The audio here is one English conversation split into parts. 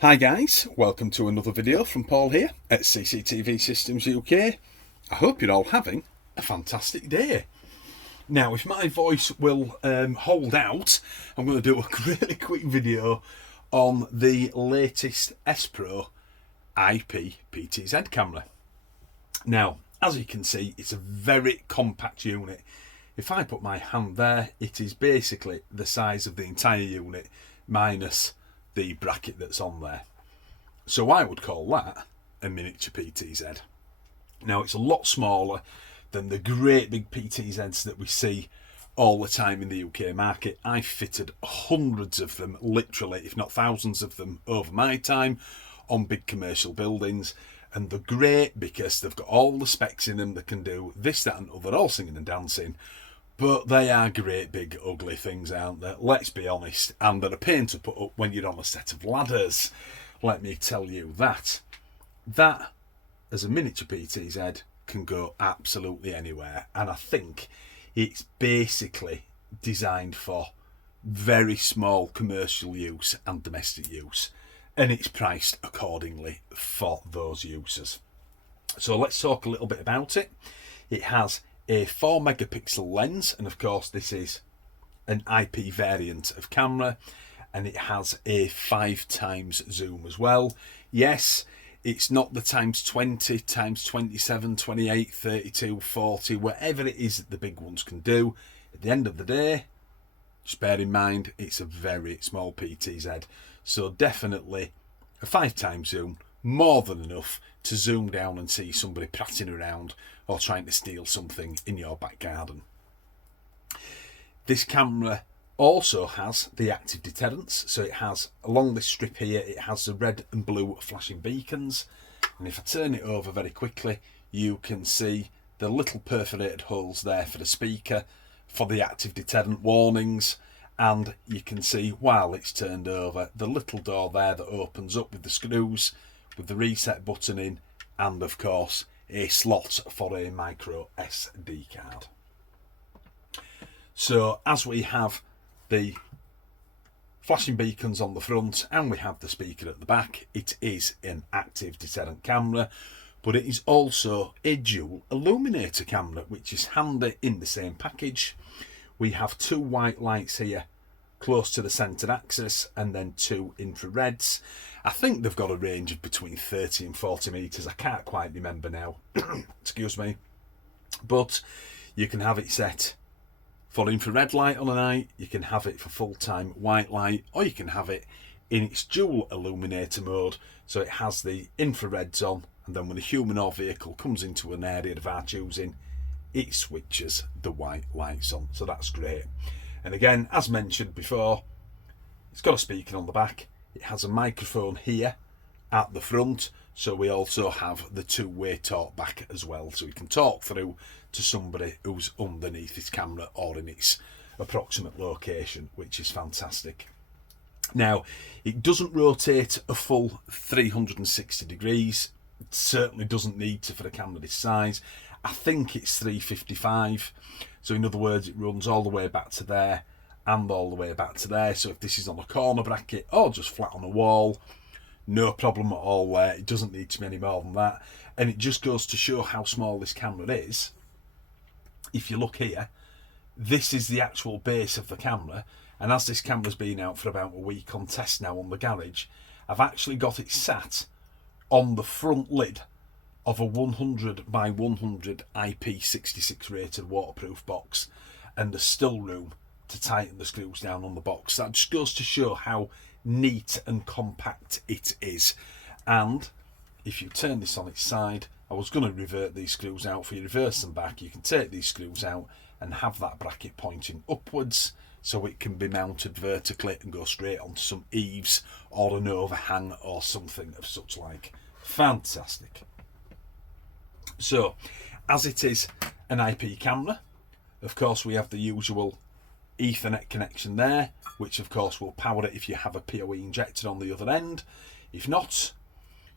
Hi guys, welcome to another video from Paul here at CCTV Systems UK. I hope you're all having a fantastic day. Now, if my voice will hold out, I'm going to do a really quick video on the latest SPRO IP PTZ camera. Now, as you can see, it's a very compact unit. If I put my hand there, it is basically the size of the entire unit minus the bracket that's on there. So I would call that a miniature PTZ. Now, it's a lot smaller than the great big PTZs that we see all the time in the UK market. I've fitted hundreds of them, literally, if not thousands of them over my time on big commercial buildings, and they're great because they've got all the specs in them that can do this, that and other, all singing and dancing. But they are great big ugly things, aren't they? Let's be honest. And they're a pain to put up when you're on a set of ladders. Let me tell you that. That, as a miniature PTZ, can go absolutely anywhere. And I think it's basically designed for very small commercial use and domestic use. And it's priced accordingly for those users. So let's talk a little bit about it. It has a 4 megapixel lens, and of course this is an IP variant of camera, and it has a 5 times zoom as well. Yes, it's not the times 20, times 27, 28, 32, 40, whatever it is that the big ones can do. At the end of the day, just bear in mind it's a very small PTZ, so definitely a 5 times zoom, more than enough to zoom down and see somebody prattling around or trying to steal something in your back garden. This camera also has the Active Deterrence, so it has, along this strip here, it has the red and blue flashing beacons, and if I turn it over very quickly, you can see the little perforated holes there for the speaker for the Active Deterrent warnings, and you can see while it's turned over the little door there that opens up with the screws with the reset button in, and of course a slot for a micro SD card. So as we have the flashing beacons on the front and we have the speaker at the back, it is an Active Deterrent camera, but it is also a dual illuminator camera, which is handy in the same package. We have 2 white lights here close to the centre axis and then 2 infrareds. I think they've got a range of between 30 and 40 metres. I can't quite remember now. Excuse me. But you can have it set for infrared light on a night, you can have it for full-time white light, or you can have it in its dual illuminator mode, so it has the infrareds on, and then when a human or vehicle comes into an area of our choosing, it switches the white lights on. So that's great. And again, as mentioned before, it's got a speaker on the back, it has a microphone here at the front, so we also have the 2-way talk back as well, so we can talk through to somebody who's underneath this camera or in its approximate location, which is fantastic. Now, it doesn't rotate a full 360 degrees. It certainly doesn't need to for a camera this size. I think it's 355. So in other words, it runs all the way back to there and all the way back to there. So if this is on a corner bracket or just flat on a wall, no problem at all there. It doesn't need to be any more than that. And it just goes to show how small this camera is. If you look here, this is the actual base of the camera. And as this camera's been out for about a week on test now on the garage, I've actually got it sat on the front lid of a 100 by 100 IP66 rated waterproof box, and there's still room to tighten the screws down on the box. That just goes to show how neat and compact it is. And if you turn this on its side, I was going to revert these screws out for you, reverse them back. You can take these screws out and have that bracket pointing upwards, so it can be mounted vertically and go straight onto some eaves or an overhang or something of such like. Fantastic. So, as it is an IP camera, of course we have the usual Ethernet connection there, which of course will power it if you have a PoE injector on the other end. If not,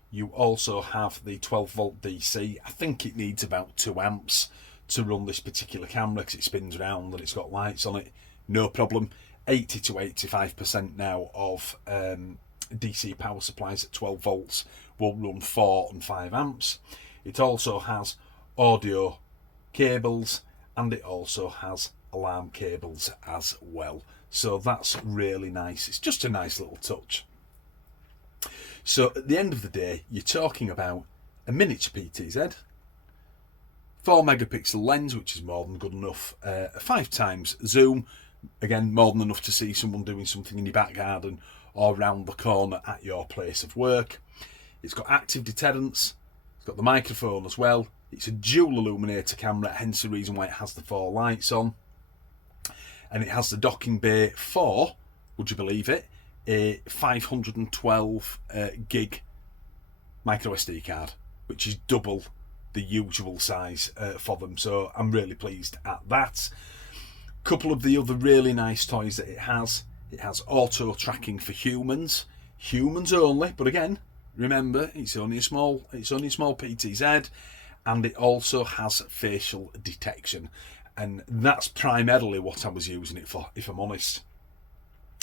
you also have the 12 volt DC. I think it needs about 2 amps to run this particular camera because it spins around and it's got lights on it. No problem. 80 to 85% now of DC power supplies at 12 volts will run 4 and 5 amps. It also has audio cables, and it also has alarm cables as well. So that's really nice. It's just a nice little touch. So at the end of the day, you're talking about a miniature PTZ, 4 megapixel lens, which is more than good enough, a 5 times zoom, again more than enough to see someone doing something in your back garden or round the corner at your place of work. It's got active deterrence, it's got the microphone as well. It's a dual illuminator camera, hence the reason why it has the 4 lights on. And it has the docking bay for, would you believe it, a 512 gig micro SD card, which is double the usual size for them. So I'm really pleased at that. Couple of the other really nice toys that it has auto tracking for humans only, but again, remember, it's only a small PTZ, and it also has facial detection, and that's primarily what I was using it for. If I'm honest,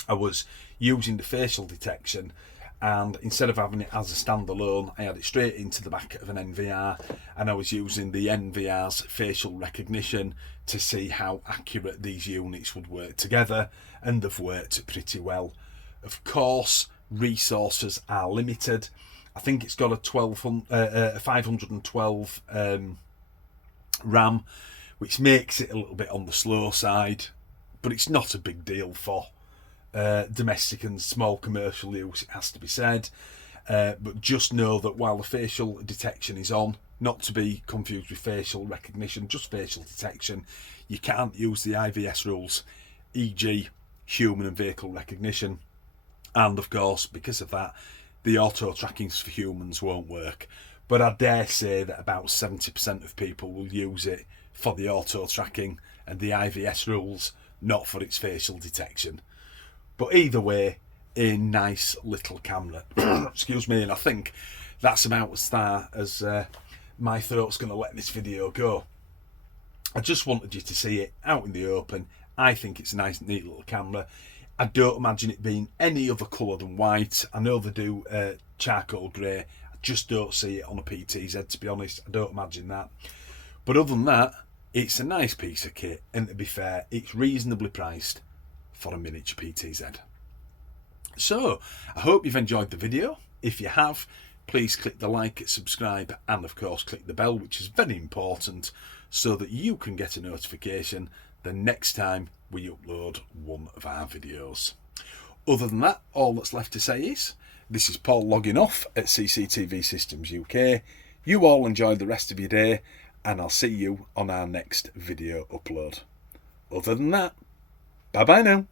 I was using the facial detection, and instead of having it as a standalone, I had it straight into the back of an NVR, and I was using the NVR's facial recognition to see how accurate these units would work together, and they've worked pretty well. Of course, resources are limited. I think it's got a 512 RAM, which makes it a little bit on the slow side, but it's not a big deal for domestic and small commercial use, it has to be said. But just know that while the facial detection is on, not to be confused with facial recognition, just facial detection, you can't use the IVS rules, e.g. human and vehicle recognition, and of course because of that the auto trackings for humans won't work. But I dare say that about 70% of people will use it for the auto tracking and the IVS rules, not for its facial detection. But either way, a nice little camera. Excuse me, and I think that's about as far as my throat's going to let this video go. I just wanted you to see it out in the open. I think it's a nice, neat little camera. I don't imagine it being any other colour than white. I know they do charcoal grey. I just don't see it on a PTZ, to be honest. I don't imagine that. But other than that, it's a nice piece of kit, and to be fair, it's reasonably priced for a miniature PTZ. So, I hope you've enjoyed the video. If you have, please click the like, subscribe, and of course click the bell, which is very important, so that you can get a notification the next time we upload one of our videos. Other than that, all that's left to say is, this is Paul logging off at CCTV Systems UK. You all enjoy the rest of your day, and I'll see you on our next video upload. Other than that, bye bye now.